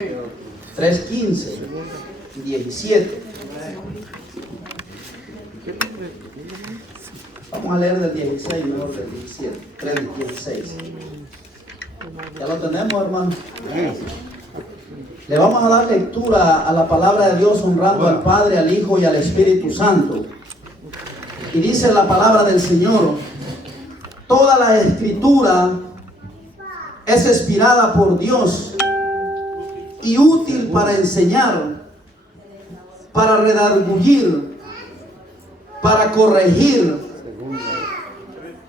3:15, 17. Vamos a leer del 16, mejor del 17. 3:16. ¿Ya lo tenemos, hermano? Le vamos a dar lectura a la palabra de Dios, honrando al Padre, al Hijo y al Espíritu Santo. Y dice la palabra del Señor: toda la escritura es inspirada por Dios y útil para enseñar, para redarguir, para corregir,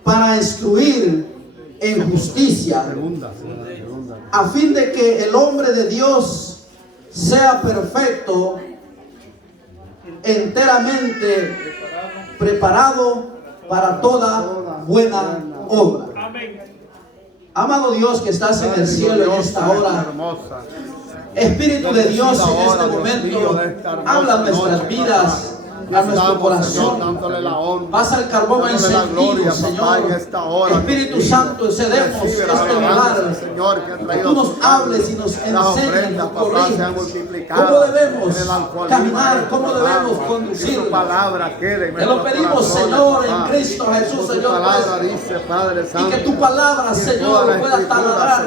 para instruir en justicia, a fin de que el hombre de Dios sea perfecto, enteramente preparado para toda buena obra. Amado Dios que estás en el cielo en esta hora, Espíritu de Dios, en este momento habla a nuestras vidas, a nuestro corazón. Pasa el carbón encendido, Señor. Espíritu Santo, cedemos este lugar, que tú nos hables y nos enseñes, nos corrijas cómo debemos caminar, cómo debemos conducir. Te lo pedimos, Señor, en Cristo Jesús, Señor, y que tu palabra, Señor, pueda taladrar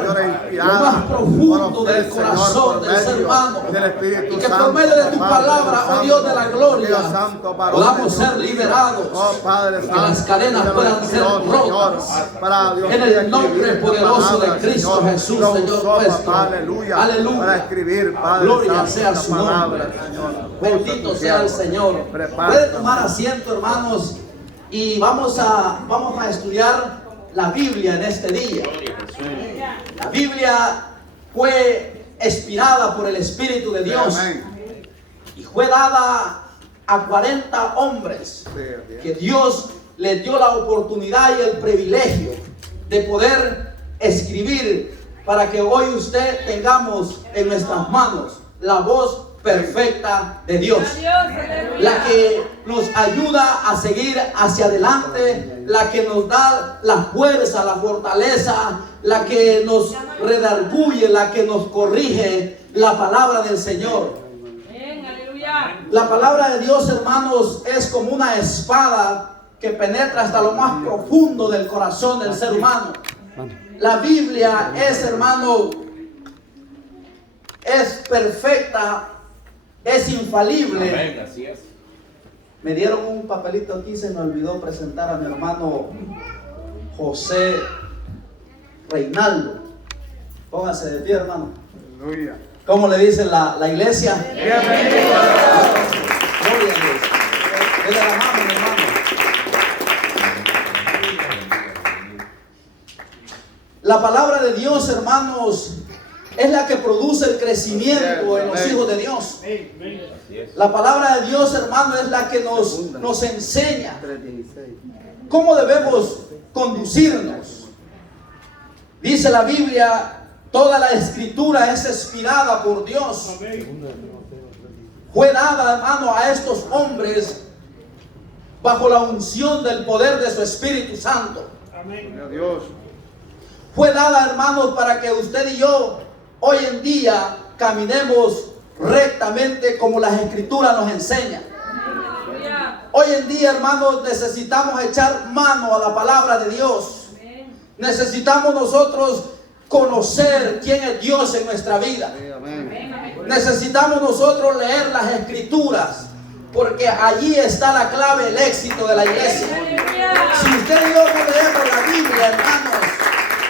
lo más profundo del corazón del ser humano, y que por medio de tu palabra, oh Dios de la gloria, podamos ser liberados, que las cadenas puedan ser rotas, en el nombre poderoso de Cristo Jesús, Señor nuestro. Aleluya. Gloria sea su nombre. Bendito sea el Señor. Puede tomar asiento, hermanos, y vamos a estudiar la Biblia en este día. La Biblia fue inspirada por el Espíritu de Dios y fue dada a 40 hombres que Dios les dio la oportunidad y el privilegio de poder escribir, para que hoy usted tengamos en nuestras manos la voz perfecta de Dios, la que nos ayuda a seguir hacia adelante, la que nos da la fuerza, la fortaleza, la que nos redarguye, la que nos corrige, la palabra del Señor. La palabra de Dios, hermanos, es como una espada que penetra hasta lo más profundo del corazón del ser humano. La Biblia es, hermano, es perfecta, es infalible. Amén, así es. Me dieron un papelito aquí, se me olvidó presentar a mi hermano José Reinaldo. Póngase de pie, hermano. Aleluya. ¿Cómo le dicen la iglesia? Bienvenido. Gloria a Dios. Dele la mano, mi hermano. La palabra de Dios, hermanos, es la que produce el crecimiento en los hijos de Dios. La palabra de Dios, hermano, es la que nos enseña cómo debemos conducirnos. Dice la Biblia: toda la escritura es inspirada por Dios. Fue dada, hermano, a estos hombres bajo la unción del poder de su Espíritu Santo. Fue dada, hermanos, para que usted y yo hoy en día caminemos rectamente como las escrituras nos enseñan. Hoy en día, hermanos, necesitamos echar mano a la palabra de Dios. Necesitamos nosotros conocer quién es Dios en nuestra vida. Necesitamos nosotros leer las escrituras, porque allí está la clave del éxito de la iglesia. Si usted y yo no leemos la Biblia, hermanos,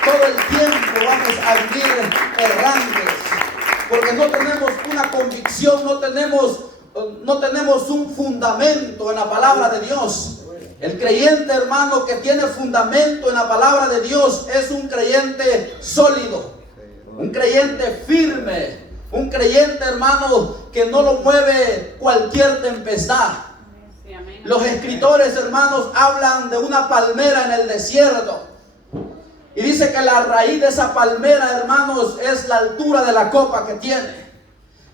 todo el tiempo vamos a vivir errantes, porque no tenemos una convicción, no tenemos un fundamento en la palabra de Dios. El creyente, hermano, que tiene fundamento en la palabra de Dios es un creyente sólido, un creyente firme, un creyente, hermano, que no lo mueve cualquier tempestad. Los escritores, hermanos, hablan de una palmera en el desierto, y dice que la raíz de esa palmera, hermanos, es la altura de la copa que tiene.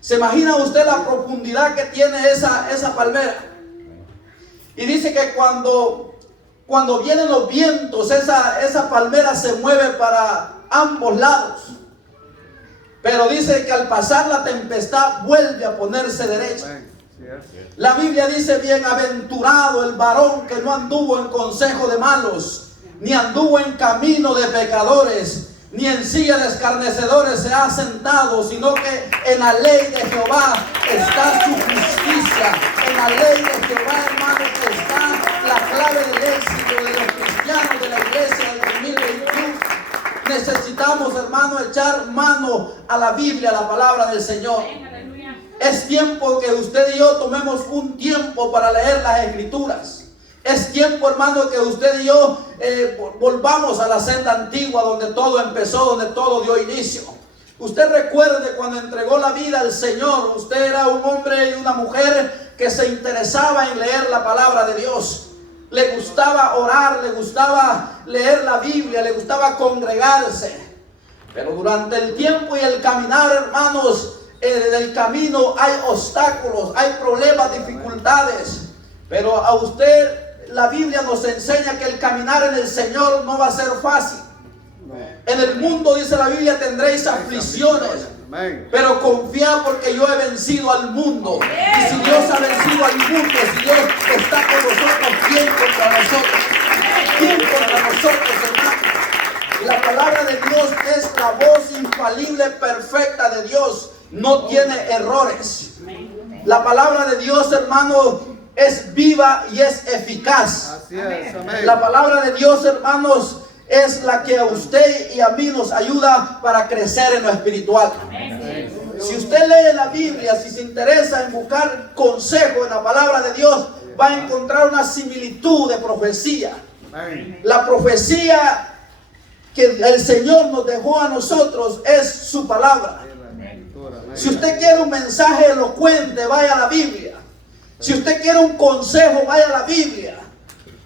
¿Se imagina usted la profundidad que tiene esa palmera? Y dice que cuando vienen los vientos, esa palmera se mueve para ambos lados. Pero dice que al pasar la tempestad vuelve a ponerse derecha. La Biblia dice: bienaventurado el varón que no anduvo en consejo de malos, ni anduvo en camino de pecadores, ni en silla de escarnecedores se ha sentado, sino que en la ley de Jehová está su justicia. En la ley de Jehová, hermano, está la clave del éxito de los cristianos de la iglesia del 2021. Necesitamos, hermano, echar mano a la Biblia, a la palabra del Señor. Es tiempo que usted y yo tomemos un tiempo para leer las Escrituras. Es tiempo, hermano, que usted y yo volvamos a la senda antigua donde todo empezó, donde todo dio inicio. Usted recuerde cuando entregó la vida al Señor, usted era un hombre y una mujer que se interesaba en leer la palabra de Dios. Le gustaba orar, le gustaba leer la Biblia, le gustaba congregarse. Pero durante el tiempo y el caminar, hermanos, en el camino hay obstáculos, hay problemas, dificultades. Pero a usted la Biblia nos enseña que el caminar en el Señor no va a ser fácil. En el mundo, dice la Biblia, tendréis aflicciones, pero confiad porque yo he vencido al mundo. Y si Dios ha vencido al mundo, si Dios está con nosotros, ¿quién contra nosotros? ¿Quién contra nosotros, hermano? La palabra de Dios es la voz infalible, perfecta de Dios. No tiene errores. La palabra de Dios, hermano, es viva y es eficaz. Así es, amén. La palabra de Dios, hermanos, es la que a usted y a mí nos ayuda para crecer en lo espiritual. Amén. Si usted lee la Biblia, si se interesa en buscar consejo en la palabra de Dios, va a encontrar una similitud de profecía. Amén. La profecía que el Señor nos dejó a nosotros es su palabra. Si usted quiere un mensaje elocuente, vaya a la Biblia. Si usted quiere un consejo, vaya a la Biblia.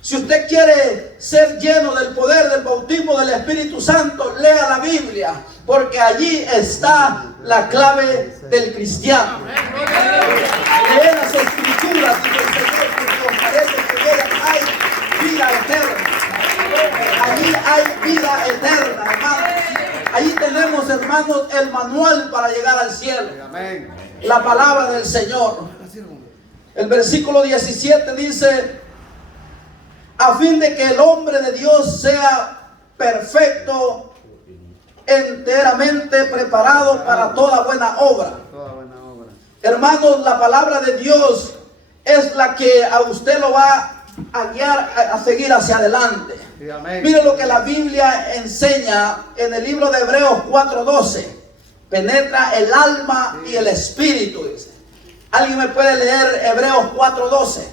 Si usted quiere ser lleno del poder del bautismo del Espíritu Santo, lea la Biblia, porque allí está la clave del cristiano. Lee las Escrituras y el Señor, porque os parece que en ellas hay vida eterna. Allí hay vida eterna, hermanos. Allí tenemos, hermanos, el manual para llegar al cielo. La palabra del Señor. El versículo 17 dice: a fin de que el hombre de Dios sea perfecto, enteramente preparado para toda buena obra. Hermanos, la palabra de Dios es la que a usted lo va a guiar a seguir hacia adelante. Mire lo que la Biblia enseña en el libro de Hebreos 4:12. Penetra el alma y el espíritu, dice. ¿Alguien me puede leer Hebreos 4:12?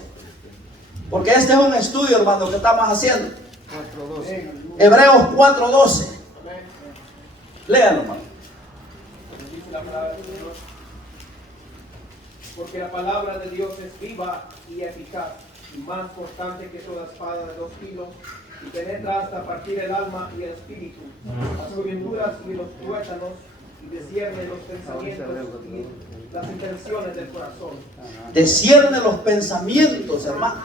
Porque este es un estudio, hermano, que estamos haciendo. 4:12. Hebreos 4:12. Léanlo, hermano. Dice la palabra de Dios: porque la palabra de Dios es viva y eficaz, y más cortante que toda espada de 2 filos, y penetra hasta partir el alma y el espíritu, las coyunturas y los tuétanos, y discierne los pensamientos y las intenciones del corazón. Discierne los pensamientos, hermano.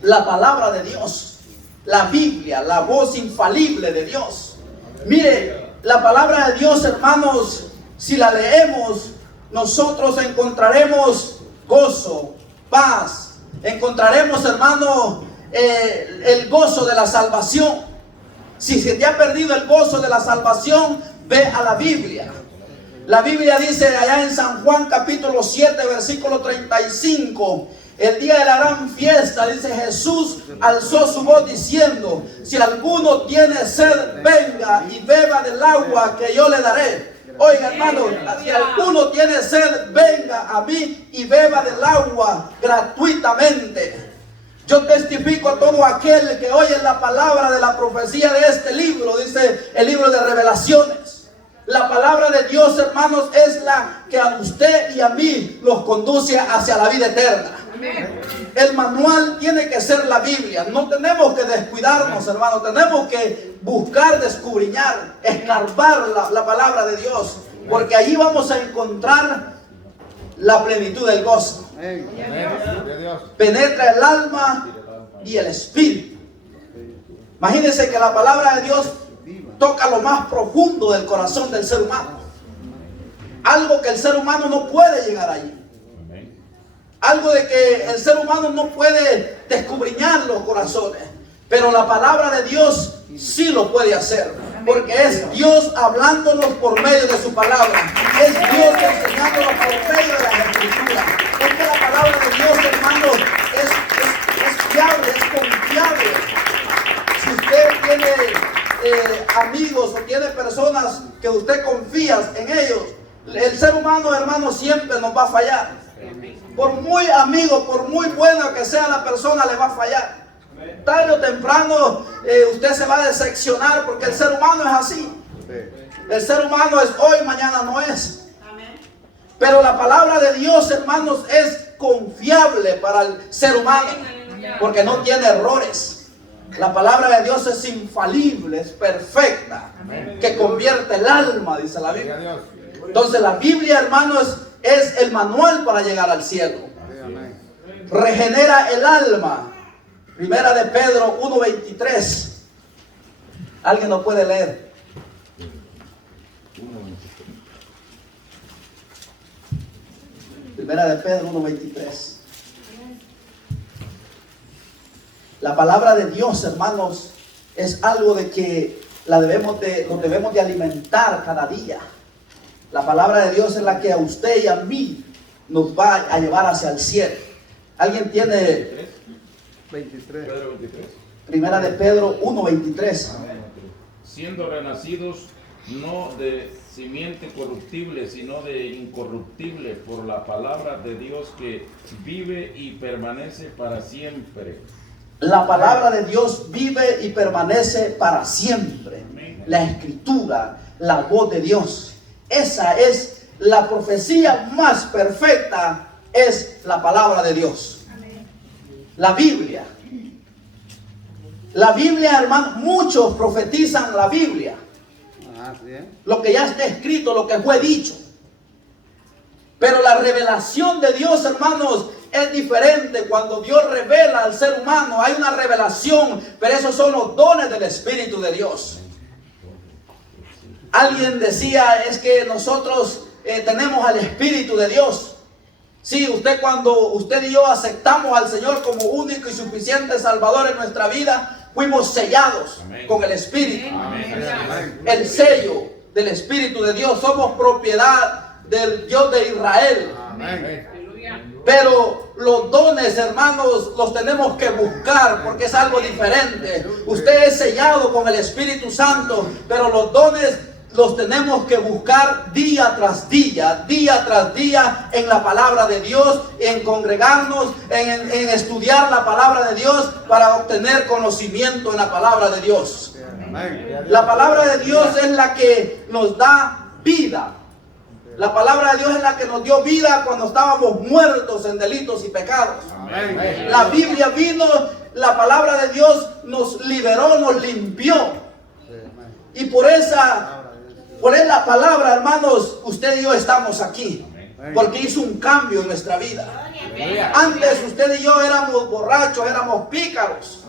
La palabra de Dios, la Biblia, la voz infalible de Dios. Mire, la palabra de Dios, hermanos, si la leemos, nosotros encontraremos gozo, paz. Encontraremos, hermano, el gozo de la salvación. Si se te ha perdido el gozo de la salvación, ve a la Biblia. La Biblia dice allá en San Juan capítulo 7 versículo 35: el día de la gran fiesta, dice, Jesús alzó su voz diciendo: si alguno tiene sed, venga y beba del agua que yo le daré. Oiga, hermano, si alguno tiene sed, venga a mí y beba del agua gratuitamente. Yo testifico a todo aquel que oye la palabra de la profecía de este libro, dice el libro de Revelaciones. La palabra de Dios, hermanos, es la que a usted y a mí los conduce hacia la vida eterna. El manual tiene que ser la Biblia. No tenemos que descuidarnos, hermanos. Tenemos que buscar, descubriñar, escarbar la palabra de Dios, porque allí vamos a encontrar la plenitud del gozo. Penetra el alma y el espíritu. Imagínense que la palabra de Dios toca lo más profundo del corazón del ser humano. Algo que el ser humano no puede llegar allí. Algo de que el ser humano no puede descubriñar los corazones. Pero la palabra de Dios sí lo puede hacer. Porque es Dios hablándonos por medio de su palabra. Es Dios enseñándonos por medio de las escrituras. Es que la palabra de Dios, hermano, es fiable, es confiable. Si usted tiene amigos o tiene personas que usted confía en ellos, el ser humano, hermano, siempre nos va a fallar. Por muy amigo, por muy bueno que sea la persona, le va a fallar. Tarde o temprano usted se va a decepcionar, porque el ser humano es así. El ser humano es hoy, mañana no es. Pero la palabra de Dios, hermanos, es confiable para el ser humano, porque no tiene errores. La palabra de Dios es infalible, es perfecta, que convierte el alma, dice la Biblia. Entonces la Biblia, hermanos, es el manual para llegar al cielo. Regenera el alma. Primera de Pedro 1:23. ¿Alguien lo puede leer? Primera de Pedro 1:23. La palabra de Dios, hermanos, es algo de que nos debemos de alimentar cada día. La palabra de Dios es la que a usted y a mí nos va a llevar hacia el cielo. ¿Alguien tiene 23. Primera de Pedro 1:23? Siendo renacidos no de simiente corruptible, sino de incorruptible, por la palabra de Dios que vive y permanece para siempre. La palabra de Dios vive y permanece para siempre. La escritura, la voz de Dios. Esa es la profecía más perfecta, es la palabra de Dios. La Biblia. La Biblia, hermano, muchos profetizan la Biblia. Lo que ya está escrito, lo que fue dicho. Pero la revelación de Dios, hermanos, es diferente. Cuando Dios revela al ser humano, hay una revelación, pero esos son los dones del Espíritu de Dios. Alguien decía, es que nosotros tenemos al Espíritu de Dios. Sí, cuando usted y yo aceptamos al Señor como único y suficiente Salvador en nuestra vida, fuimos sellados con el Espíritu. El sello del Espíritu de Dios. Somos propiedad del Dios de Israel. Pero los dones, hermanos, los tenemos que buscar, porque es algo diferente. Usted es sellado con el Espíritu Santo, pero los dones los tenemos que buscar día tras día en la palabra de Dios, en congregarnos, en estudiar la palabra de Dios para obtener conocimiento en la palabra de Dios. La palabra de Dios es la que nos da vida. La palabra de Dios es la que nos dio vida cuando estábamos muertos en delitos y pecados. La Biblia vino, la palabra de Dios nos liberó, nos limpió. Y por la palabra, hermanos, usted y yo estamos aquí. Porque hizo un cambio en nuestra vida. Antes usted y yo éramos borrachos, éramos pícaros.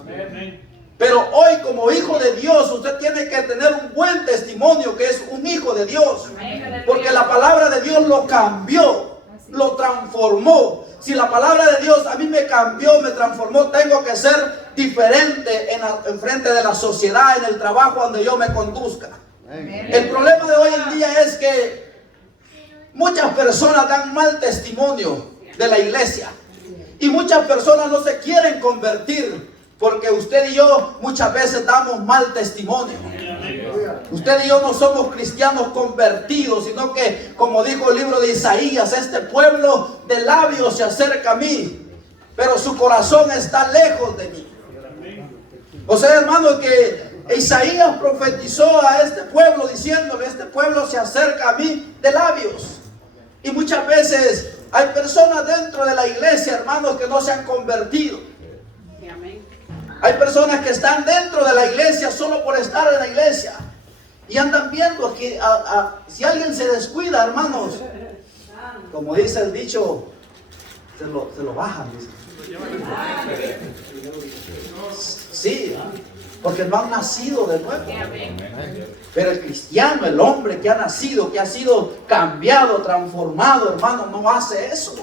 Pero hoy, como hijo de Dios, usted tiene que tener un buen testimonio que es un hijo de Dios. Porque la palabra de Dios lo cambió, lo transformó. Si la palabra de Dios a mí me cambió, me transformó, tengo que ser diferente en frente de la sociedad, en el trabajo donde yo me conduzca. El problema de hoy en día es que muchas personas dan mal testimonio de la iglesia. Y muchas personas no se quieren convertir. Porque usted y yo muchas veces damos mal testimonio. Usted y yo no somos cristianos convertidos, sino que, como dijo el libro de Isaías, este pueblo de labios se acerca a mí, pero su corazón está lejos de mí. O sea, hermano, que Isaías profetizó a este pueblo diciéndole, este pueblo se acerca a mí de labios. Y muchas veces hay personas dentro de la iglesia, hermanos, que no se han convertido. Hay personas que están dentro de la iglesia solo por estar en la iglesia. Y andan viendo que si alguien se descuida, hermanos, como dice el dicho, se lo bajan. Dice. Sí, porque no han nacido de nuevo. Pero el cristiano, el hombre que ha nacido, que ha sido cambiado, transformado, hermano, no hace eso.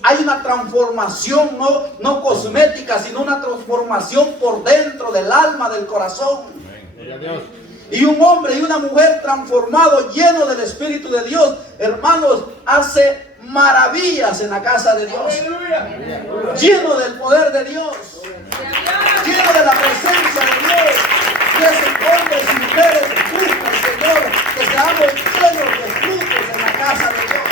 Hay una transformación no cosmética, sino una transformación por dentro del alma, del corazón. Y un hombre y una mujer transformado, lleno del Espíritu de Dios, hermanos, hace maravillas en la casa de Dios. Lleno del poder de Dios, lleno de la presencia de Dios. Que esos hombres y mujeres buscan, Señor, que seamos llenos de frutos en la casa de Dios.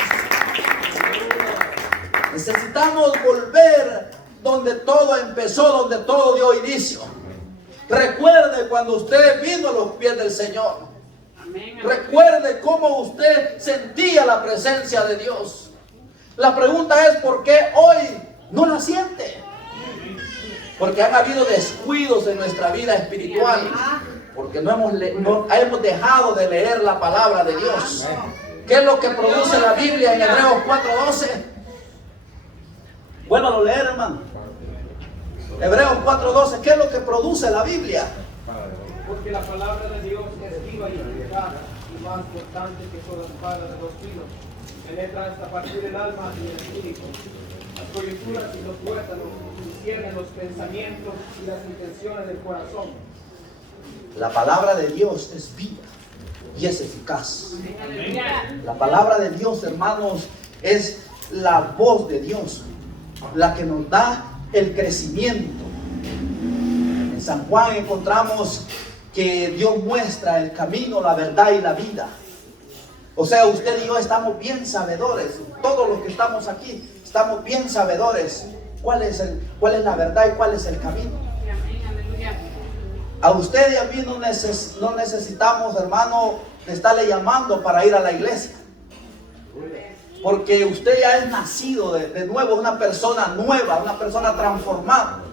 Necesitamos volver donde todo empezó, donde todo dio inicio. Recuerde cuando usted vino a los pies del Señor. Recuerde cómo usted sentía la presencia de Dios. La pregunta es: ¿por qué hoy no la siente? Porque han habido descuidos en nuestra vida espiritual. Porque no hemos dejado de leer la palabra de Dios. ¿Qué es lo que produce la Biblia en Hebreos 4:12? Vuélvalo a leer, hermano. Hebreos 4:12, ¿qué es lo que produce la Biblia? Porque la palabra de Dios es viva y eficaz y más cortante que toda espada de 2 filos. Penetra hasta partir el alma y el espíritu, las coyunturas y los tuétanos, y discierne los pensamientos y las intenciones del corazón. La palabra de Dios es viva y es eficaz. La palabra de Dios, hermanos, es la voz de Dios, la que nos da el crecimiento. En San Juan encontramos que Dios muestra el camino, la verdad y la vida. O sea, usted y yo estamos bien sabedores, todos los que estamos aquí estamos bien sabedores cuál es la verdad y cuál es el camino. A usted y a mí no necesitamos, hermano, de estarle llamando para ir a la iglesia. Porque usted ya es nacido de nuevo, una persona nueva, una persona transformada.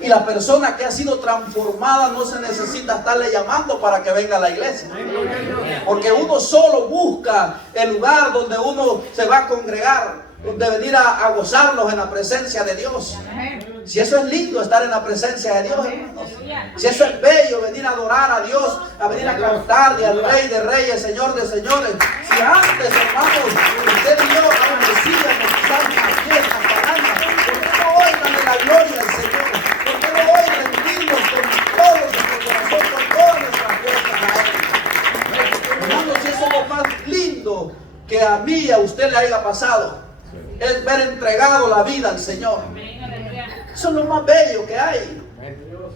Y la persona que ha sido transformada no se necesita estarle llamando para que venga a la iglesia. Porque uno solo busca el lugar donde uno se va a congregar, de venir a gozarnos en la presencia de Dios. Si eso es lindo, estar en la presencia de Dios, hermanos. Si eso es bello, venir a adorar a Dios, a venir a cantarle al Rey de Reyes, Señor de Señores. Si antes, hermanos, usted y yo amanecíamos quizás una fiesta pagana, ¿por qué no oigan la gloria del Señor? ¿Por qué no hoy rendirnos con todo nuestro corazón, con todas nuestras fuerzas a Él? Hermanos, si eso es lo más lindo que a mí y a usted le haya pasado, es ver entregado la vida al Señor. Eso es lo más bello que hay.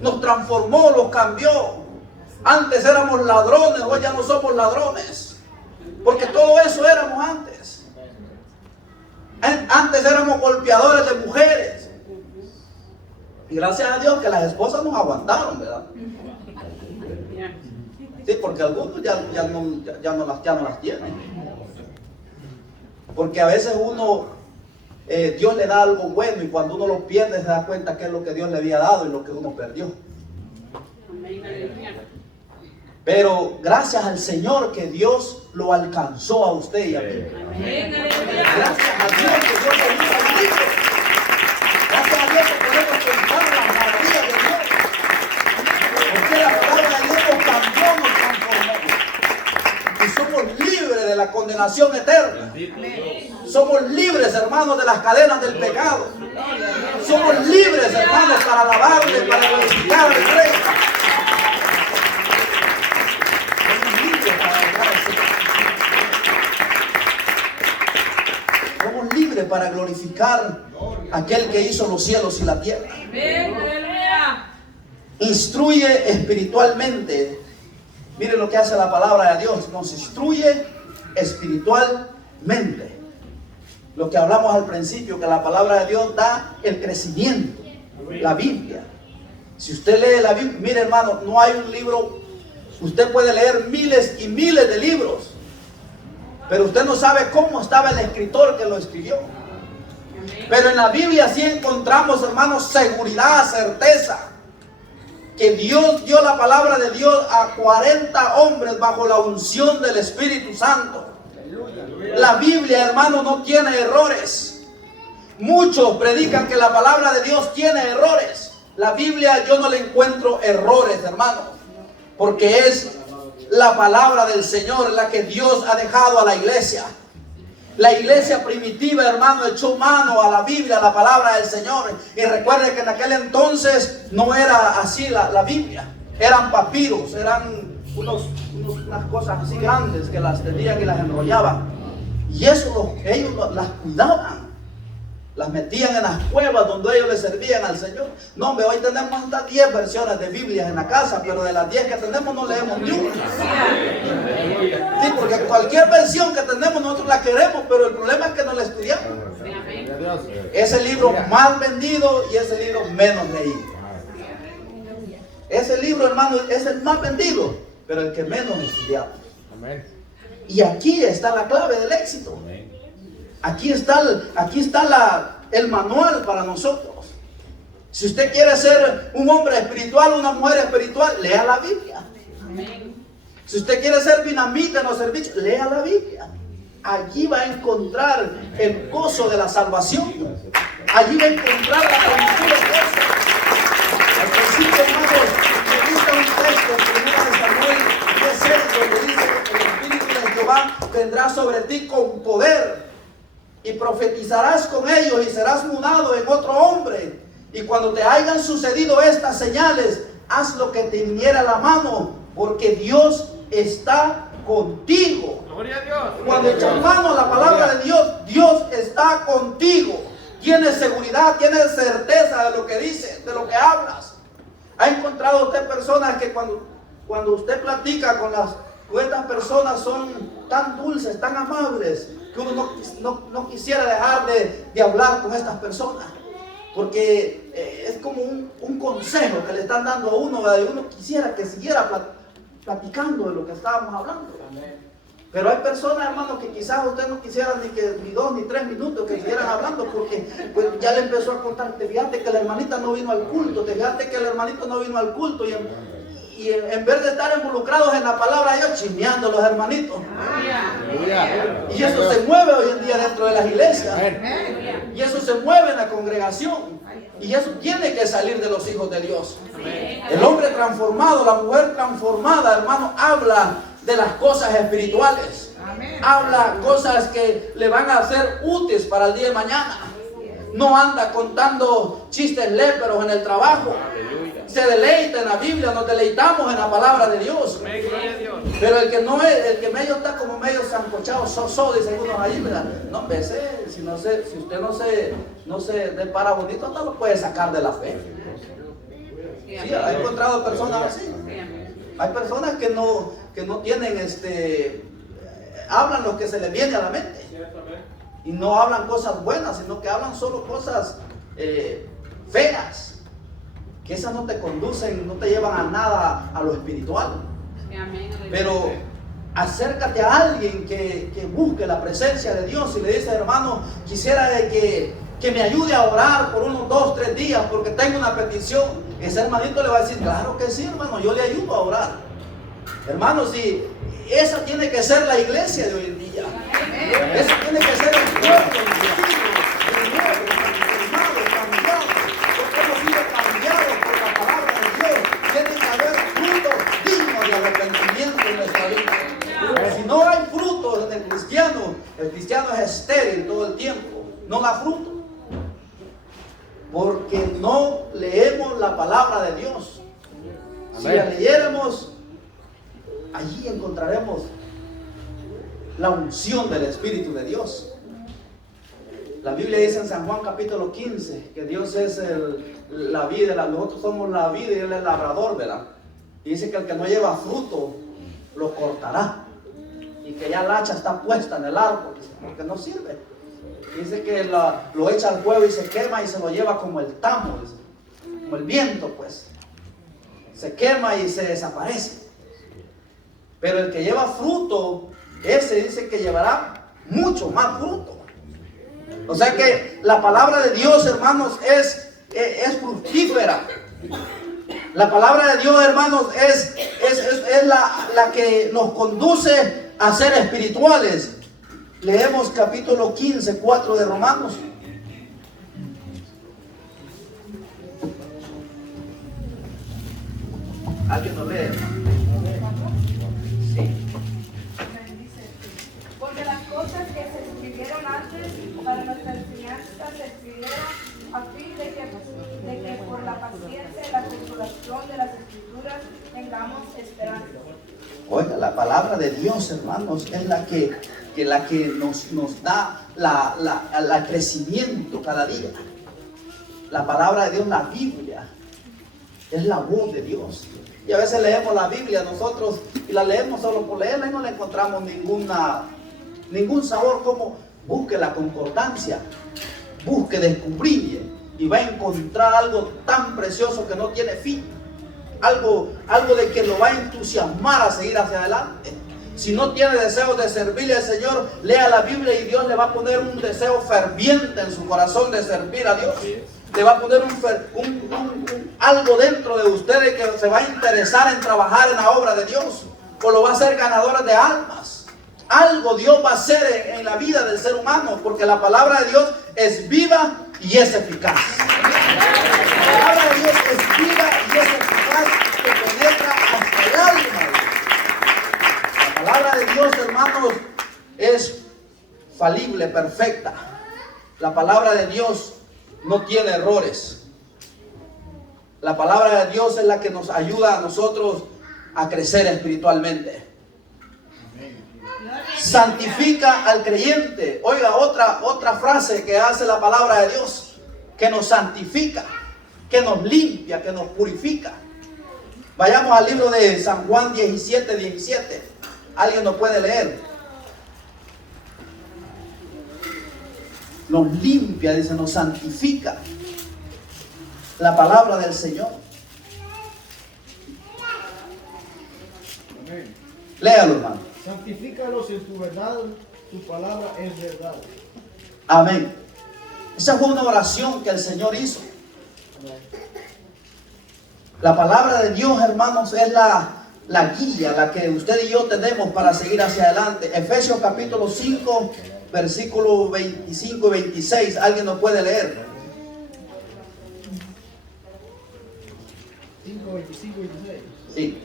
Nos transformó, nos cambió. Antes éramos ladrones, hoy ya no somos ladrones. Porque todo eso éramos antes. Antes éramos golpeadores de mujeres. Y gracias a Dios que las esposas nos aguantaron, ¿verdad? Sí, porque algunos ya no las tienen. Porque a veces Dios le da algo bueno y cuando uno lo pierde se da cuenta que es lo que Dios le había dado y lo que uno perdió. Pero gracias al Señor que Dios lo alcanzó a usted y a mí. Gracias a Dios que Dios lo hizo libre. Gracias a Dios que podemos contar las maravillas de Dios. Porque la palabra de Dios nos cambió, nos transformó. Y somos libres de la condenación eterna. Somos libres, hermanos, de las cadenas del pecado. Somos libres, hermanos, para alabarle, para glorificar al Rey. Somos libres para glorificar a aquel que hizo los cielos y la tierra. Instruye espiritualmente. Miren lo que hace la palabra de Dios. Nos instruye espiritualmente. Lo que hablamos al principio, que la palabra de Dios da el crecimiento. La Biblia. Si usted lee la Biblia, mire, hermano, no hay un libro. Usted puede leer miles y miles de libros, pero usted no sabe cómo estaba el escritor que lo escribió. Pero en la Biblia sí encontramos, hermanos, seguridad, certeza, que Dios dio la palabra de Dios a 40 hombres bajo la unción del Espíritu Santo. La Biblia, hermano, no tiene errores. Muchos predican que la palabra de Dios tiene errores. La Biblia yo no le encuentro errores, hermanos, porque es la palabra del Señor la que Dios ha dejado a la iglesia. La iglesia primitiva, hermano, echó mano a la Biblia, a la palabra del Señor. Y recuerde que en aquel entonces no era así la Biblia. Eran papiros, eran unas cosas así grandes que las tenían y las enrollaban. Y eso ellos las cuidaban. Las metían en las cuevas donde ellos le servían al Señor. No, hombre, hoy tenemos hasta 10 versiones de Biblia en la casa, pero de las 10 que tenemos no leemos ni una. Sí, porque cualquier versión que tenemos nosotros la queremos, pero el problema es que no la estudiamos. Es el libro más vendido y es el libro menos leído. Ese libro, hermano, es el más vendido, pero el que menos estudiamos. Y aquí está la clave del éxito. Aquí está el manual para nosotros. Si usted quiere ser un hombre espiritual, una mujer espiritual, lea la Biblia. Si usted quiere ser dinamita en los servicios, lea la Biblia. Allí va a encontrar el gozo de la salvación. Allí va a encontrar la plenitud de gozo. Al principio, hermanos, me gusta un texto, 1 Samuel 10:6, donde dice que el Espíritu de Jehová vendrá sobre ti con poder. Y profetizarás con ellos y serás mudado en otro hombre. Y cuando te hayan sucedido estas señales, haz lo que te viniera a la mano, porque Dios está contigo. Gloria a Dios. Cuando echas mano a la palabra de Dios, Dios está contigo. Tienes seguridad, tienes certeza de lo que dices, de lo que hablas. ¿Ha encontrado usted personas que cuando usted platica con estas personas son tan dulces, tan amables, que uno no quisiera dejar de hablar con estas personas? Porque es como un consejo que le están dando a uno, ¿verdad? Y uno quisiera que siguiera platicando de lo que estábamos hablando. Pero hay personas, hermanos, que quizás usted no quisiera ni 2 ni 3 minutos que siguieran hablando, porque pues, ya le empezó a contar: te fijaste que la hermanita no vino al culto, te fijaste que el hermanito no vino al culto, y en vez de estar involucrados en la palabra de Dios, chismeando los hermanitos. Y eso se mueve hoy en día dentro de las iglesias. Y eso se mueve en la congregación. Y eso tiene que salir de los hijos de Dios. El hombre transformado, la mujer transformada, hermano, habla de las cosas espirituales. Habla cosas que le van a ser útiles para el día de mañana. No anda contando chistes léperos en el trabajo. Se deleita en la Biblia, nos deleitamos en la palabra de Dios. Pero el que medio está como medio sancochado, dice uno ahí, ¿verdad? No, si usted no se depara bonito, no lo puede sacar de la fe. Sí, he encontrado personas así. Hay personas que no tienen hablan lo que se les viene a la mente. Y no hablan cosas buenas, sino que hablan solo cosas feas. Que esas no te conducen, no te llevan a nada a lo espiritual. Pero acércate a alguien que busque la presencia de Dios y le dice: hermano, quisiera que me ayude a orar por unos 2, 3 días porque tengo una petición. Ese hermanito le va a decir: claro que sí, hermano, yo le ayudo a orar. Hermano, si esa tiene que ser la iglesia de hoy en día. Esa tiene que ser el pueblo, si no hay frutos en el cristiano es estéril todo el tiempo, no da fruto, porque no leemos la palabra de Dios. Si la leyéramos, allí encontraremos la unción del Espíritu de Dios. La Biblia dice en San Juan capítulo 15 que Dios es la vida, nosotros somos la vida y Él es el labrador, ¿verdad? Y dice que el que no lleva fruto lo cortará, y que ya la hacha está puesta en el árbol porque no sirve. Dice que lo echa al fuego y se quema y se lo lleva como el tamo, como el viento, pues se quema y se desaparece. Pero el que lleva fruto, ese dice que llevará mucho más fruto. O sea que la palabra de Dios, hermanos, es fructífera. La palabra de Dios, hermanos, es la que nos conduce a ser espirituales. Leemos capítulo 15, 4 de Romanos. ¿Alguien lo lee? Sí. Porque las cosas que se escribieron antes para nuestra enseñanza se escribieron a fin de que por la paciencia y la consolación de las Escrituras tengamos esperanza. Oiga, la palabra de Dios, hermanos, es la que nos da la crecimiento cada día. La palabra de Dios, la Biblia, es la voz de Dios. Y a veces leemos la Biblia nosotros y la leemos solo por leerla y no le encontramos ningún sabor. Como busque la concordancia, busque descubrir y va a encontrar algo tan precioso que no tiene fin. Algo de que lo va a entusiasmar a seguir hacia adelante. Si no tiene deseo de servirle al Señor, lea la Biblia y Dios le va a poner un deseo ferviente en su corazón de servir a Dios. Le va a poner algo dentro de ustedes que se va a interesar en trabajar en la obra de Dios. O lo va a hacer ganadores de almas. Algo Dios va a hacer en la vida del ser humano, porque la palabra de Dios es viva y es eficaz. La palabra de Dios es viva y es eficaz, que penetra hasta el alma. La palabra de Dios, hermanos, es falible, perfecta. La palabra de Dios no tiene errores. La palabra de Dios es la que nos ayuda a nosotros a crecer espiritualmente. Santifica al creyente. Oiga, otra frase que hace la palabra de Dios, que nos santifica, que nos limpia, que nos purifica. Vayamos al libro de San Juan 17:17. ¿Alguien nos puede leer? Nos limpia, dice, nos santifica. La palabra del Señor. Amén. Léalo, hermano. Santifícalos en tu verdad, tu palabra es verdad. Amén. Esa fue una oración que el Señor hizo. La palabra de Dios, hermanos, es la guía, la que usted y yo tenemos para seguir hacia adelante. Efesios capítulo 5, versículos 25 y 26. ¿Alguien nos puede leer? 5, 25 y 26. Sí.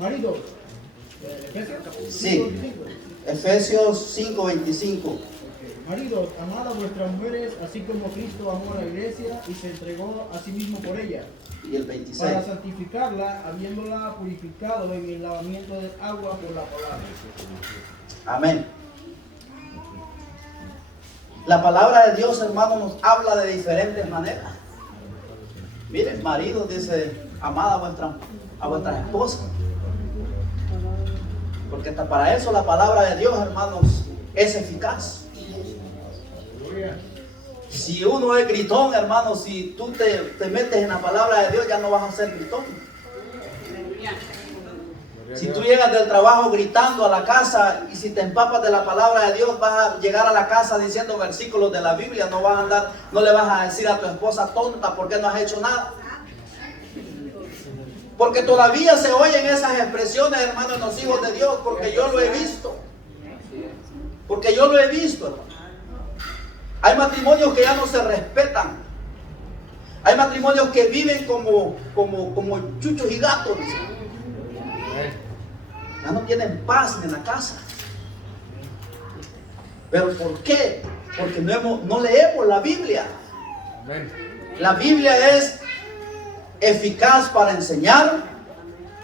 Maridos. Efesios. Sí. 25. Efesios 5, 25. Ok. Maridos, amad a vuestras mujeres, así como Cristo amó a la iglesia y se entregó a sí mismo por ella, Y el 26. para santificarla, habiéndola purificado en el lavamiento del agua por la palabra. Amén. La palabra de Dios, hermano, nos habla de diferentes maneras. Miren, maridos, dice, amad a vuestras esposas. Porque hasta para eso la palabra de Dios, hermanos, es eficaz. Si uno es gritón, hermano, si tú te metes en la palabra de Dios, ya no vas a ser gritón. Si tú llegas del trabajo gritando a la casa y si te empapas de la palabra de Dios, vas a llegar a la casa diciendo versículos de la Biblia, no le vas a decir a tu esposa tonta porque no has hecho nada. Porque todavía se oyen esas expresiones, hermano, en los hijos de Dios, porque yo lo he visto. Porque yo lo he visto, hermano. Hay matrimonios que ya no se respetan. Hay matrimonios que viven como chuchos y gatos. Ya no tienen paz en la casa. ¿Pero por qué? Porque no leemos la Biblia. La Biblia es eficaz para enseñar,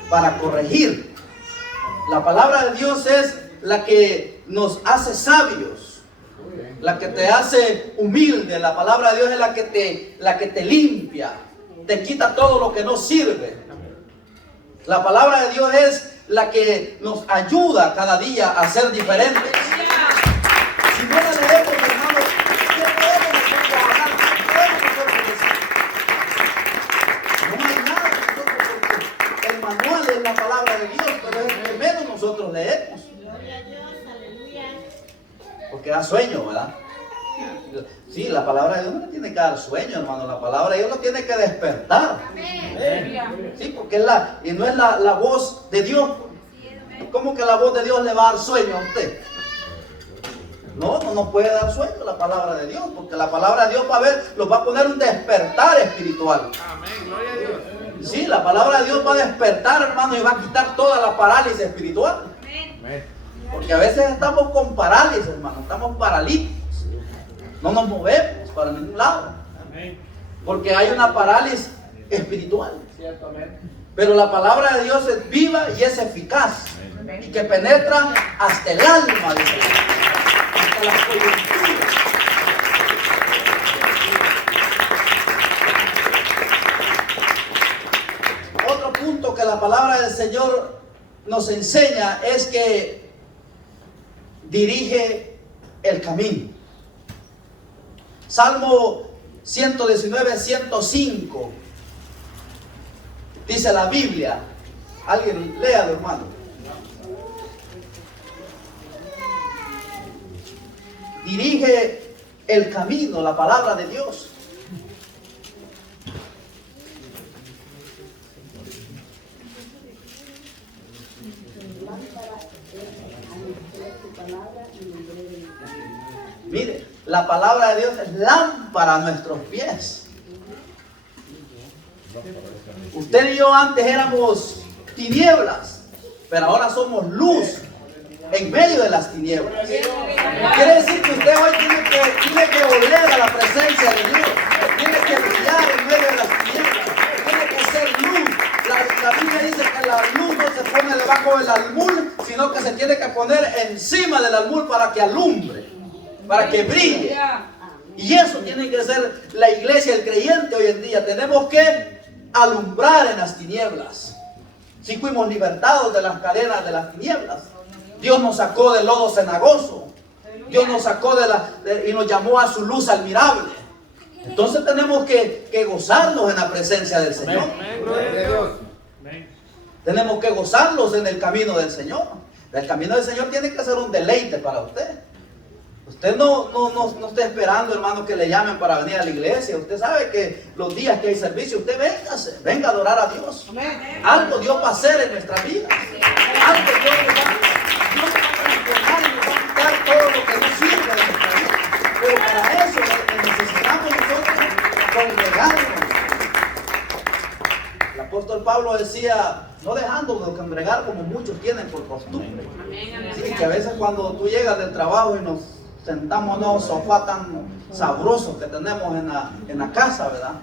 para corregir. La palabra de Dios es la que nos hace sabios, la que te hace humilde. La palabra de Dios es la que te limpia, te quita todo lo que no sirve. La palabra de Dios es la que nos ayuda cada día a ser diferentes. Si no la leemos, hermanos, ¿qué podemos nosotros hablar? ¿Qué podemos nosotros decir? No hay nada nosotros, porque el manual es la palabra de Dios, pero es el que menos nosotros leemos. Gloria a Dios, aleluya. Porque da sueño, ¿verdad? Sí, la palabra de Dios no le tiene que dar sueño, hermano. La palabra de Dios lo tiene que despertar. Sí, porque y no es la voz de Dios. ¿Cómo que la voz de Dios le va a dar sueño a usted? No nos puede dar sueño la palabra de Dios, porque la palabra de Dios los va a poner un despertar espiritual. Amén, gloria a Dios. Sí, la palabra de Dios va a despertar, hermano, y va a quitar toda la parálisis espiritual. Porque a veces estamos con parálisis, hermano, estamos paralíticos. No nos movemos para ningún lado. Porque hay una parálisis espiritual. Pero la palabra de Dios es viva y es eficaz. Y que penetra hasta el alma, dice, hasta las coyunturas. Otro punto que la palabra del Señor nos enseña es que dirige el camino. Salmo 119, 105 dice la Biblia. Alguien léalo, hermano. Dirige el camino, la palabra de Dios. Mire, la palabra de Dios es lámpara a nuestros pies. Usted y yo antes éramos tinieblas, pero ahora somos luz en medio de las tinieblas. Quiere decir que usted hoy tiene que oler a la presencia de Dios. Tiene que brillar en medio de las tinieblas. Tiene que ser luz. La Biblia dice que la luz no se pone debajo del almul, sino que se tiene que poner encima del almul para que alumbre, para que brille. Y eso tiene que ser la iglesia, el creyente hoy en día. Tenemos que alumbrar en las tinieblas. Si fuimos libertados de las cadenas de las tinieblas, Dios nos sacó del lodo cenagoso. Dios nos sacó y nos llamó a su luz admirable. Entonces tenemos que gozarnos en la presencia del Señor. Tenemos que gozarnos en el camino del Señor. El camino del Señor tiene que ser un deleite para usted. Usted no esté esperando, hermano, que le llamen para venir a la iglesia. Usted sabe que los días que hay servicio, usted venga a adorar a Dios. Algo Dios va a hacer en nuestra vida. Algo Dios va a transformar y nos va a quitar todo lo que no sirve de nuestra vida. Pero para eso necesitamos nosotros congregarnos. El apóstol Pablo decía, no dejándonos congregar como muchos tienen por costumbre. Así que a veces cuando tú llegas del trabajo y nos sentamos en unos sofás tan sabrosos que tenemos en la casa, ¿verdad?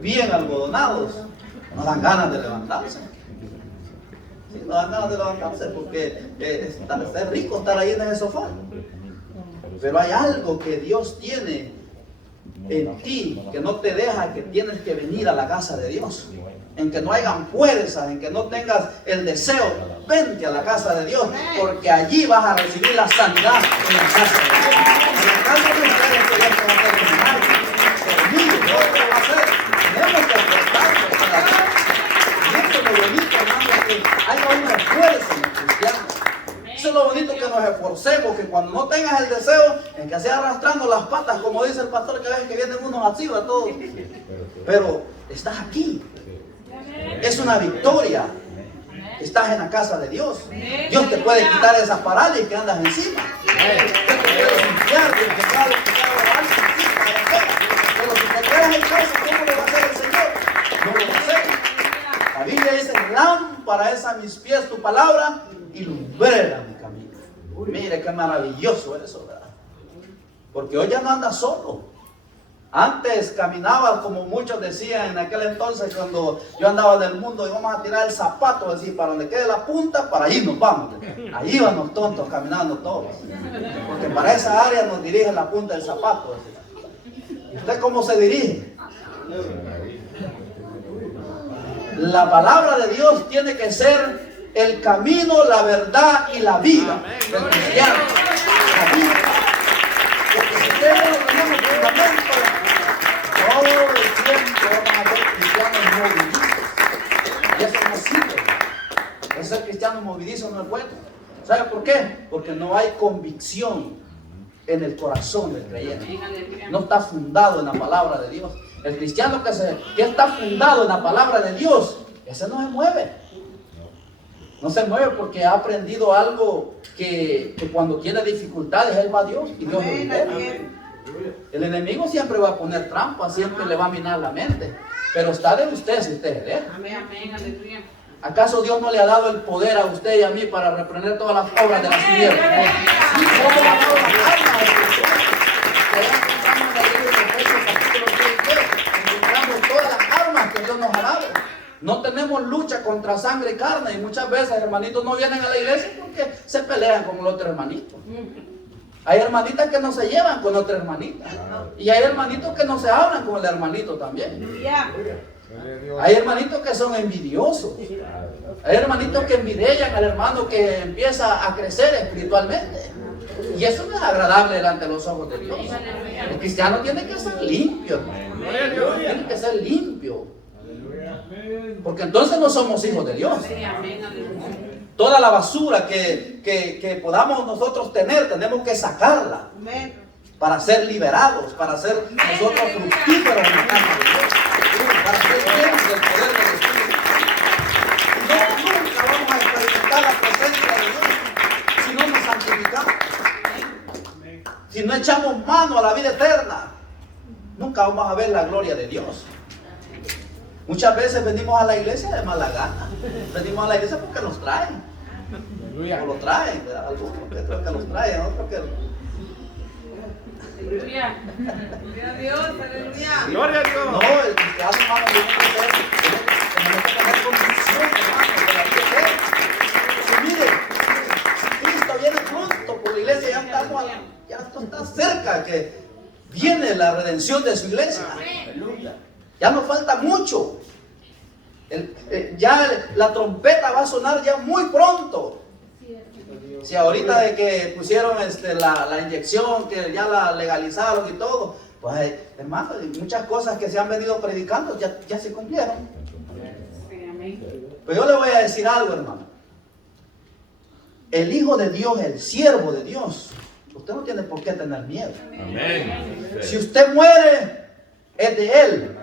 Bien algodonados, nos dan ganas de levantarse. Sí, nos dan ganas de levantarse porque es rico estar ahí en ese sofá. Pero hay algo que Dios tiene en ti que no te deja, que tienes que venir a la casa de Dios. En que no hayan fuerzas, en que no tengas el deseo, vente a la casa de Dios, porque allí vas a recibir la sanidad en la casa de Dios. En la casa de ustedes que Dios te va a terminar, conmigo, Dios te va a hacer. Tenemos que esforzarnos para Dios. Y esto es lo bonito, hermano, que haya una fuerza en los cristianos. Eso es lo bonito, que nos esforcemos, que cuando no tengas el deseo, en que sea arrastrando las patas, como dice el pastor, que a veces que vienen unos así, a todos. Pero estás aquí. Es una victoria. Estás en la casa de Dios. Dios te puede quitar esas parálisis que andas encima. Dios te puede limpiar del pecado pero si te quedas en casa, ¿cómo lo va a hacer el Señor? No lo va a hacer. La Biblia dice, lámpara es a mis pies tu palabra y lumbrera mi camino. Mire qué maravilloso eso, ¿verdad? Porque hoy ya no andas solo. Antes caminabas, como muchos decían en aquel entonces, cuando yo andaba en el mundo, y vamos a tirar el zapato, así, para donde quede la punta, para allí nos vamos. Ahí íbamos tontos caminando todos, porque para esa área nos dirige la punta del zapato. ¿Y usted cómo se dirige? La palabra de Dios tiene que ser el camino, la verdad y la vida del cristiano. La vida. Porque si usted no lo tenemos fundamento, todo el tiempo vamos a ver cristianos movidizos. Y eso no sirve. Ese cristiano movedizo no es bueno. ¿Sabe por qué? Porque no hay convicción en el corazón del creyente. No está fundado en la palabra de Dios. El cristiano que está fundado en la palabra de Dios, ese no se mueve. No se mueve porque ha aprendido algo que cuando tiene dificultades, él va a Dios y Dios lo libera. El enemigo siempre va a poner trampas, siempre le va a minar la mente. Pero está de usted si usted es. Amén, amén, aleluya. ¿Acaso Dios no le ha dado el poder a usted y a mí para reprender todas las obras de las tinieblas? Sí, ¿cómo le ha dado las armas? Encontramos todas las armas que Dios nos ha dado. No tenemos lucha contra sangre y carne, y muchas veces hermanitos no vienen a la iglesia porque se pelean con los otros hermanitos. Hay hermanitas que no se llevan con otra hermanita, y hay hermanitos que no se hablan con el hermanito también. Hay hermanitos que son envidiosos. Hay hermanitos que envidian al hermano que empieza a crecer espiritualmente, y eso no es agradable delante de los ojos de Dios. El cristiano tiene que ser limpio, hermano. Tiene que ser limpio, porque entonces no somos hijos de Dios. Toda la basura que podamos nosotros tener, tenemos que sacarla para ser liberados, para ser nosotros fructíferos en la casa de Dios, para ser llenos del poder del Espíritu. Nunca vamos a experimentar la presencia de Dios si no nos santificamos, si no echamos mano a la vida eterna. Nunca vamos a ver la gloria de Dios. Muchas veces venimos a la iglesia de mala gana. Venimos a la iglesia porque nos traen. O lo traen, ¿verdad? Algunos que creo que los traen, otros que... Aleluya. Gloria a Dios, aleluya. Gloria a Dios. No, el cristiano, hermano, tenemos que tener convicción, hermano, de la vida eterna. Y mire, si Cristo viene pronto por la iglesia, ya esto está cerca, que viene la redención de su iglesia. Ya nos falta mucho. Ya la trompeta va a sonar ya muy pronto. Si ahorita de que pusieron la inyección, que ya la legalizaron y todo, pues hermano, muchas cosas que se han venido predicando ya se cumplieron. Pero yo le voy a decir algo, hermano. El Hijo de Dios, el siervo de Dios, usted no tiene por qué tener miedo. Amén. Si usted muere, es de Él.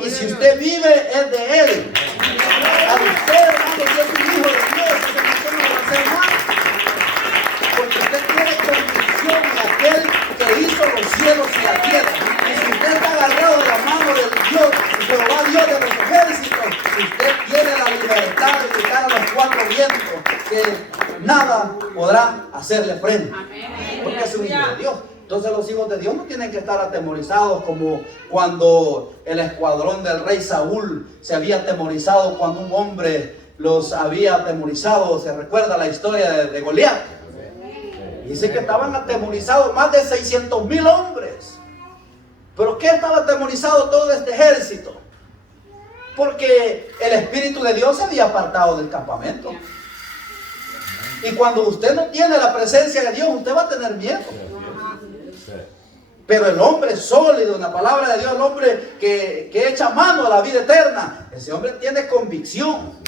Y si usted vive, es de Él. A usted, hermano, que es un hijo de Dios, que usted no va a hacer mal. Porque usted tiene convicción en aquel que hizo los cielos y la tierra. Y si usted está agarrado de la mano del Dios, Jehová Dios de los ejércitos, usted tiene la libertad de gritar a los cuatro vientos que nada podrá hacerle frente. Porque es un hijo de Dios. Entonces los hijos de Dios no tienen que estar atemorizados como cuando el escuadrón del rey Saúl se había atemorizado cuando un hombre los había atemorizado. Se recuerda la historia de Goliat. Dice que estaban atemorizados más de 600,000 hombres. ¿Pero qué estaba atemorizado todo este ejército? Porque el Espíritu de Dios se había apartado del campamento. Y cuando usted no tiene la presencia de Dios, usted va a tener miedo. Pero el hombre sólido en la palabra de Dios, el hombre que echa mano a la vida eterna, ese hombre tiene convicción.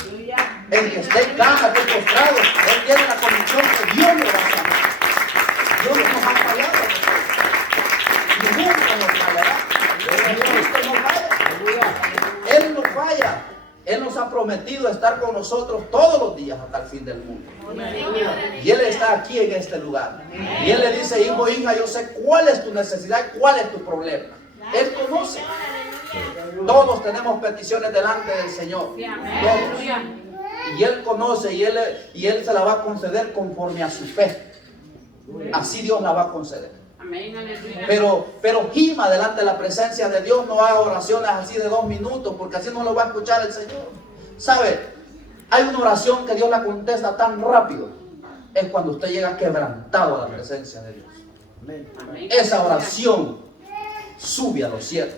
El que esté en cama, que esté postrado, él tiene la convicción que Dios lo va a sanar. Dios no nos ha fallado. Y nunca nos fallará. Cristo no falla. Él no falla. Él nos ha prometido estar con nosotros todos los días hasta el fin del mundo. Y Él está aquí en este lugar. Y Él le dice: hijo, hija, yo sé cuál es tu necesidad, cuál es tu problema. Él conoce. Todos tenemos peticiones delante del Señor. Todos. Y Él conoce y Él se la va a conceder conforme a su fe. Así Dios la va a conceder. Pero gima delante de la presencia de Dios. No haga oraciones así de 2 minutos, porque así no lo va a escuchar el Señor. ¿Sabe? Hay una oración que Dios la contesta tan rápido. Es cuando usted llega quebrantado a la presencia de Dios. Esa oración sube a los cielos.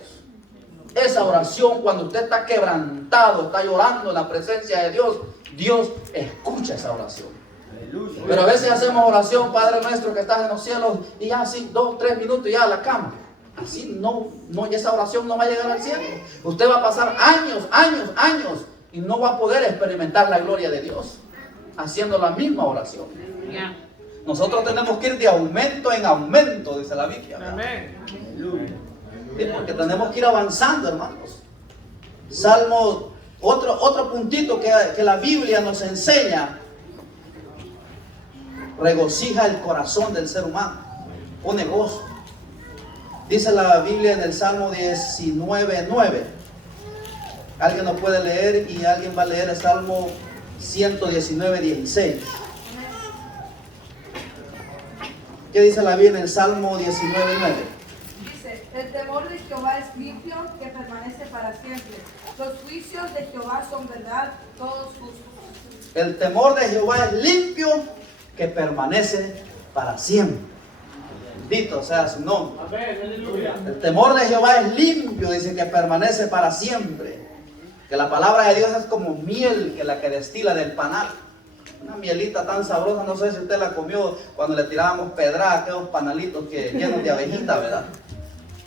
Esa oración, cuando usted está quebrantado, está llorando en la presencia de Dios, Dios escucha esa oración. Pero a veces hacemos oración: Padre nuestro que estás en los cielos, y ya así 2, 3 minutos y ya a la cama. Así no, esa oración no va a llegar al cielo. Usted va a pasar años y no va a poder experimentar la gloria de Dios haciendo la misma oración. Nosotros tenemos que ir de aumento en aumento, dice la Biblia. Amén. Sí, porque tenemos que ir avanzando, hermanos. Salmo, otro puntito que la Biblia nos enseña: regocija el corazón del ser humano, pone gozo. Dice la Biblia en el Salmo 19:9: Alguien nos puede leer y alguien va a leer el Salmo 119, 16. ¿Qué dice la Biblia en el Salmo 19, 9? Dice, el temor de Jehová es limpio, que permanece para siempre. Los juicios de Jehová son verdad, todos justos. El temor de Jehová es limpio, que permanece para siempre. Bendito sea su nombre. El temor de Jehová es limpio, dice, que permanece para siempre. Que la palabra de Dios es como miel, que la que destila del panal. Una mielita tan sabrosa, no sé si usted la comió cuando le tirábamos pedra a aquellos panalitos llenos de abejitas, ¿verdad?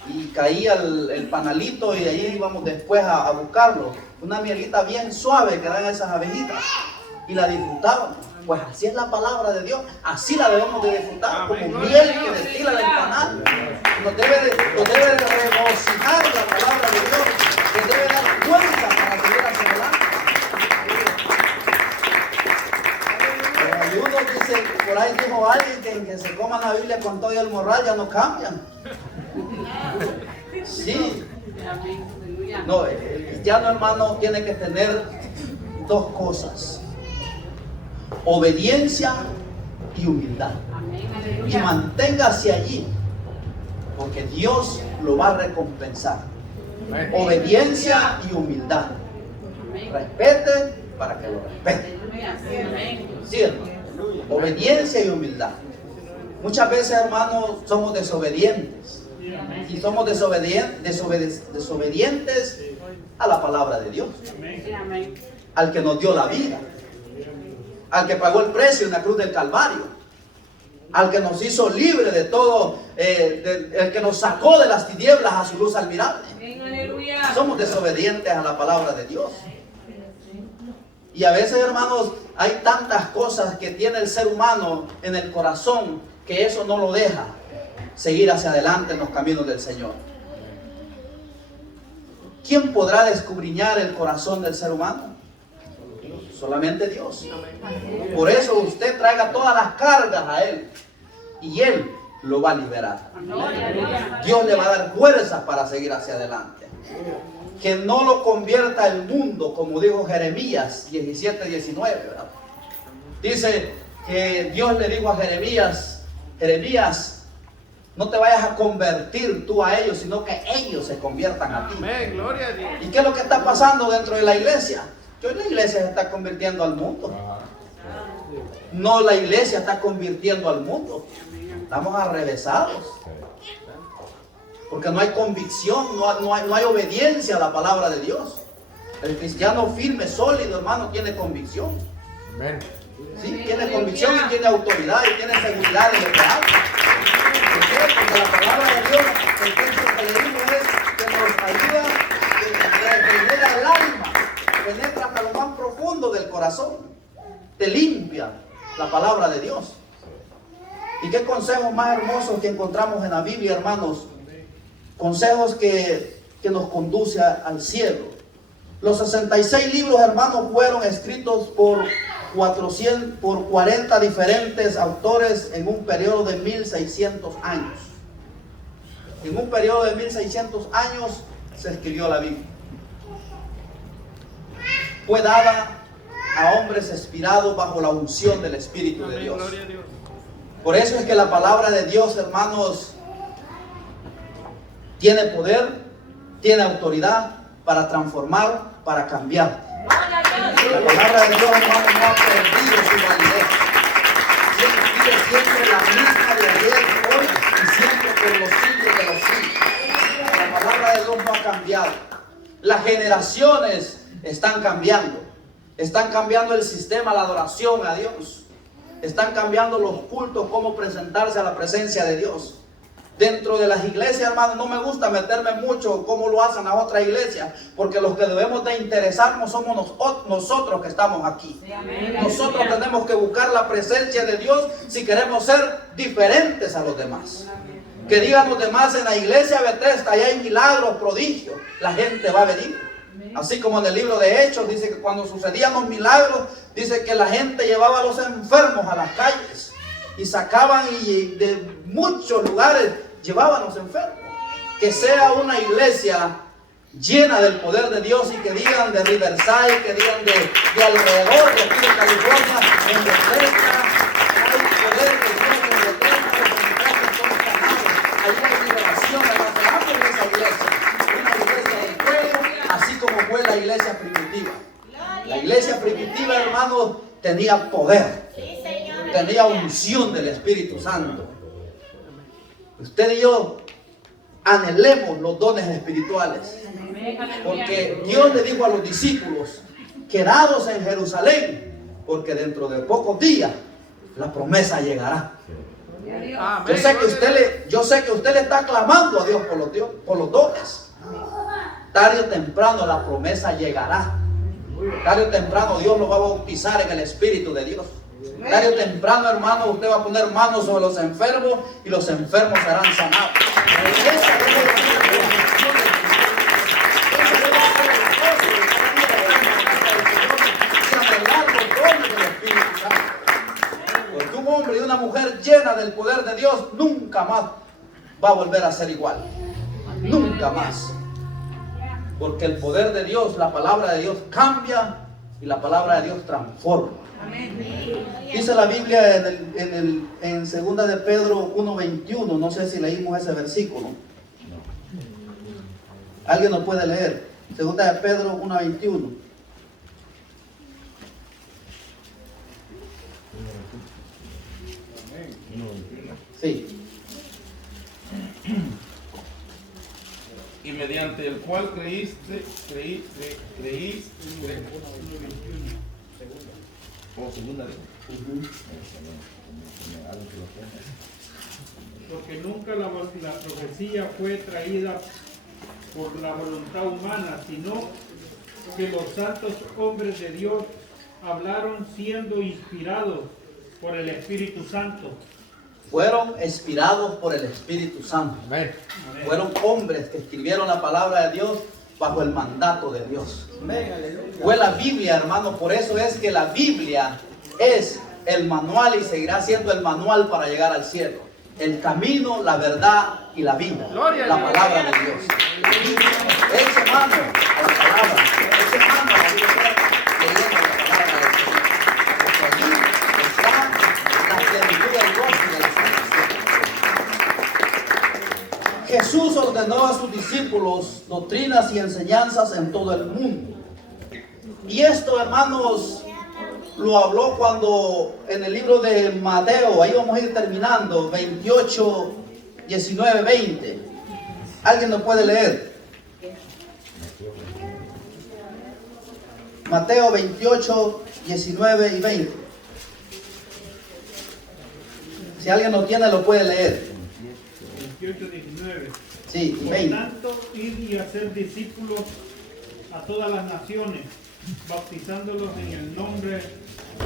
Y caía el panalito y de ahí íbamos después a buscarlo. Una mielita bien suave que dan esas abejitas. Y la disfrutábamos. Pues así es la palabra de Dios, así la debemos de disfrutar, como miel que destila del panal. Nos debe de regocijar la palabra de Dios, nos debe dar fuerza para seguir hacia adelante. Los ayunos, dice, por ahí dijo alguien que se coman la Biblia con todo el morral, ya no cambian. Sí. No, el cristiano, hermano, tiene que tener dos cosas: obediencia y humildad. Y manténgase allí, porque Dios lo va a recompensar. Obediencia y humildad. Respete para que lo respete. Sí, hermano. Obediencia y humildad. Muchas veces, hermanos, somos desobedientes. Y somos desobedientes a la palabra de Dios, al que nos dio la vida, al que pagó el precio en la cruz del Calvario, al que nos hizo libre de todo, el que nos sacó de las tinieblas a su luz admirable. Somos desobedientes a la palabra de Dios. Y a veces, hermanos, hay tantas cosas que tiene el ser humano en el corazón que eso no lo deja seguir hacia adelante en los caminos del Señor. ¿Quién podrá escudriñar el corazón del ser humano? Solamente Dios. Por eso usted traiga todas las cargas a Él y Él lo va a liberar. Dios le va a dar fuerzas para seguir hacia adelante. Que no lo convierta el mundo, como dijo Jeremías 17, 19, ¿verdad? Dice que Dios le dijo a Jeremías: Jeremías, no te vayas a convertir tú a ellos, sino que ellos se conviertan a ti. Gloria a Dios. ¿Y qué es lo que está pasando dentro de la iglesia? Que hoy la iglesia se está convirtiendo al mundo. No, la iglesia está convirtiendo al mundo. Estamos arrevesados. Porque no hay convicción, no hay obediencia a la palabra de Dios. El cristiano firme, sólido, hermano, tiene convicción. Sí, tiene convicción y tiene autoridad y tiene seguridad en lo que hace. ¿Por qué? Porque la palabra de Dios, el texto que leímos es que nos ayuda a penetra el alma, penetra hasta lo más profundo del corazón, te limpia la palabra de Dios. ¿Y qué consejos más hermosos que encontramos en la Biblia, hermanos? Consejos que nos conduce al cielo. Los 66 libros, hermanos, fueron escritos por 40 diferentes autores en un periodo de 1600 años. En un periodo de 1600 años se escribió la Biblia. Fue dada a hombres inspirados bajo la unción del Espíritu de Dios. Por eso es que la palabra de Dios, hermanos, tiene poder, tiene autoridad para transformar, para cambiar. La palabra de Dios, hermanos, no ha perdido su validez. Sigue siempre la misma de ayer, hoy y siempre por los siglos de los siglos. La palabra de Dios no ha cambiado. Las generaciones están cambiando. Están cambiando el sistema, la adoración a Dios. Están cambiando los cultos, cómo presentarse a la presencia de Dios. Dentro de las iglesias, hermanos, no me gusta meterme mucho como lo hacen las otras iglesias, porque los que debemos de interesarnos somos nosotros que estamos aquí. Nosotros tenemos que buscar la presencia de Dios si queremos ser diferentes a los demás. Que digan los demás: en la iglesia Bethesda ahí hay milagros, prodigios, la gente va a venir. Así como en el libro de Hechos dice que cuando sucedían los milagros, dice que la gente llevaba a los enfermos a las calles y sacaban y de muchos lugares llevaban a los enfermos. Que sea una iglesia llena del poder de Dios, y que digan de Riverside, que digan de alrededor de aquí de California, en Bethesda, hay poder de Dios en Bethesda, los mensajes son sanados, hay una liberación, hermano, en esa iglesia, una iglesia de fuego, así como fue la iglesia primitiva. La iglesia primitiva, hermanos, tenía poder, tenía unción del Espíritu Santo. Usted y yo anhelemos los dones espirituales, porque Dios le dijo a los discípulos: quedados en Jerusalén, porque dentro de pocos días la promesa llegará. Yo sé que usted le está clamando a Dios por los dones. Tarde o temprano la promesa llegará. Tarde o temprano Dios lo va a bautizar en el Espíritu de Dios. Tarde o temprano, hermano, usted va a poner manos sobre los enfermos y los enfermos serán sanados. Porque un hombre y una mujer llena del poder de Dios nunca más va a volver a ser igual. Nunca más. Porque el poder de Dios, la palabra de Dios cambia y la palabra de Dios transforma. Dice la Biblia en 2 de Pedro 1:21, no sé si leímos ese versículo. ¿Alguien nos puede leer? 2 de Pedro 1:21. Sí. Y mediante el cual creíste. O segunda. Porque nunca la profecía fue traída por la voluntad humana, sino que los santos hombres de Dios hablaron siendo inspirados por el Espíritu Santo. Fueron inspirados por el Espíritu Santo. Amén. Fueron hombres que escribieron la palabra de Dios bajo el mandato de Dios. Fue la Biblia, hermano. Por eso es que la Biblia es el manual y seguirá siendo el manual para llegar al cielo. El camino, la verdad y la vida. La palabra de Dios. La Biblia. Eche mano a la palabra. Eche mano a la Biblia. Leyendo la palabra de Dios. Porque allí está la plenitud del gozo de la salvación. Jesús ordenó a sus discípulos doctrinas y enseñanzas en todo el mundo. Y esto, hermanos, lo habló cuando en el libro de Mateo, ahí vamos a ir terminando, 28, 19, 20. ¿Alguien lo puede leer? Mateo 28, 19 y 20. Si alguien lo tiene, lo puede leer. 28, 19. Sí, y Por 20. tanto, id y hacer discípulos a todas las naciones, bautizándolos en el nombre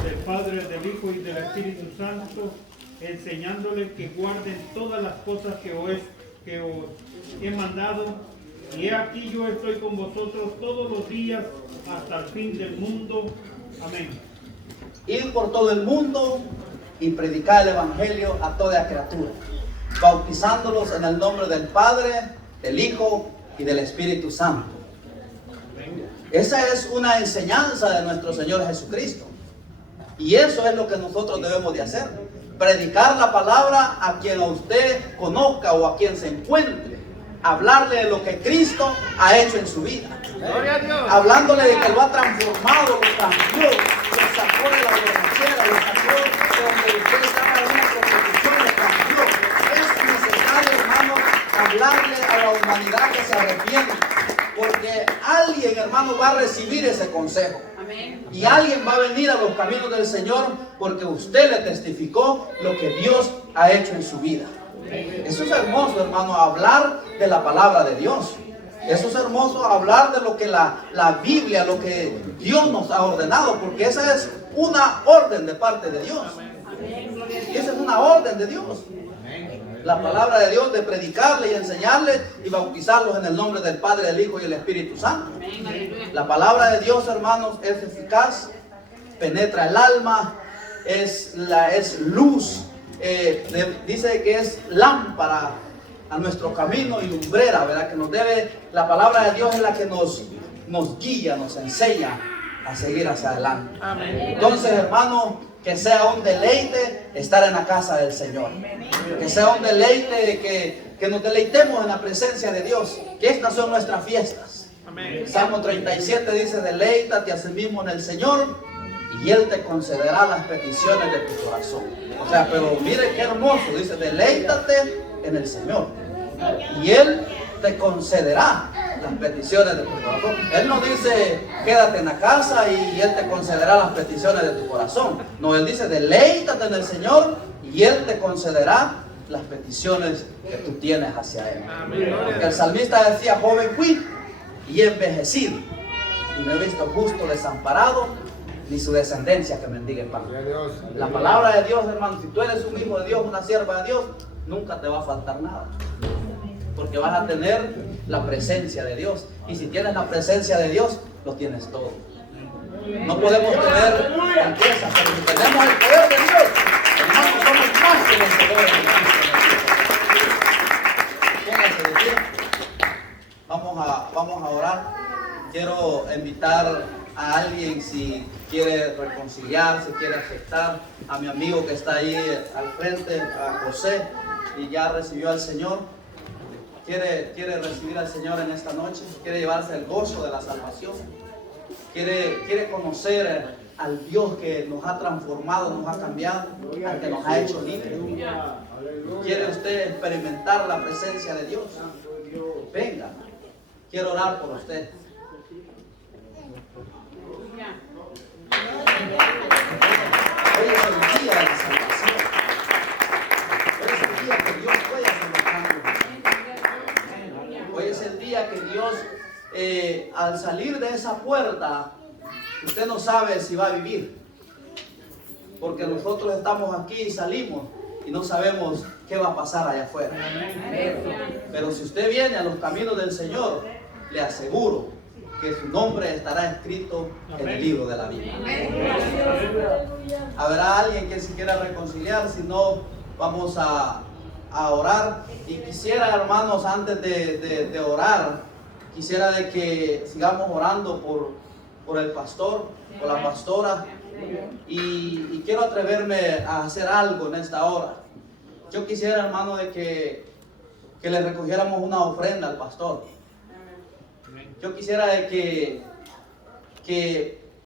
del Padre, del Hijo y del Espíritu Santo, enseñándoles que guarden todas las cosas que os he mandado. Y he aquí yo estoy con vosotros todos los días hasta el fin del mundo. Amén. Ir por todo el mundo y predicar el Evangelio a toda criatura, bautizándolos en el nombre del Padre, del Hijo y del Espíritu Santo. Esa es una enseñanza de nuestro Señor Jesucristo. Y eso es lo que nosotros debemos de hacer. Predicar la palabra a quien a usted conozca o a quien se encuentre. Hablarle de lo que Cristo ha hecho en su vida. Hablándole de que lo ha transformado, lo cambió, lo sacó de la borrachera, lo sacó de donde usted estaba en una prostitución, lo cambió. Es necesario, hermano, hablarle a la humanidad que se arrepiente. Porque alguien, hermano, va a recibir ese consejo. Amén. Y alguien va a venir a los caminos del Señor porque usted le testificó lo que Dios ha hecho en su vida. Eso es hermoso, hermano, hablar de la palabra de Dios. Eso es hermoso, hablar de lo que la Biblia, lo que Dios nos ha ordenado, porque esa es una orden de parte de Dios. Y esa es una orden de Dios. La palabra de Dios, de predicarle y enseñarle y bautizarlos en el nombre del Padre, del Hijo y del Espíritu Santo. La palabra de Dios, hermanos, es eficaz, penetra el alma, es luz, dice que es lámpara a nuestro camino y lumbrera, ¿verdad? Que nos debe, la palabra de Dios es la que nos guía, nos enseña a seguir hacia adelante. Entonces, hermano, que sea un deleite estar en la casa del Señor. Que sea un deleite que nos deleitemos en la presencia de Dios. Que estas son nuestras fiestas. Salmo 37 dice: deleítate a sí mismo en el Señor y Él te concederá las peticiones de tu corazón. O sea, pero mire qué hermoso. Dice: deleítate en el Señor y Él te concederá las peticiones de tu corazón. Él no dice quédate en la casa y Él te concederá las peticiones de tu corazón. No, Él dice deleítate en el Señor y Él te concederá las peticiones que tú tienes hacia Él. Porque el salmista decía: joven fui y envejecido y no he visto justo desamparado ni su descendencia que mendigue pan. La palabra de Dios, hermano, si tú eres un hijo de Dios, una sierva de Dios, nunca te va a faltar nada. Porque vas a tener la presencia de Dios. Y si tienes la presencia de Dios, lo tienes todo. No podemos tener riqueza, pero si tenemos el poder de Dios, hermanos, somos más que vencedores en Cristo. Pónganse de pie. Vamos a orar. Quiero invitar a alguien, si quiere reconciliar, si quiere aceptar, a mi amigo que está ahí al frente, a José, y ya recibió al Señor. Quiere recibir al Señor en esta noche, quiere llevarse el gozo de la salvación, quiere conocer al Dios que nos ha transformado, nos ha cambiado, al que nos ha hecho libres. ¿Quiere usted experimentar la presencia de Dios? Venga, quiero orar por usted. Hoy es el día de la salvación. Hoy es el día que Dios puede hacer los cambios. Hoy es el día que Dios, al salir de esa puerta, usted no sabe si va a vivir. Porque nosotros estamos aquí y salimos y no sabemos qué va a pasar allá afuera. Pero si usted viene a los caminos del Señor, le aseguro que su nombre estará escrito en el libro de la vida. Habrá alguien que se quiera reconciliar, si no, vamos a orar. Y quisiera, hermanos, antes de orar, quisiera de que sigamos orando por el pastor, por la pastora. Y quiero atreverme a hacer algo en esta hora. Yo quisiera, hermano, de que le recogiéramos una ofrenda al pastor. Yo quisiera de que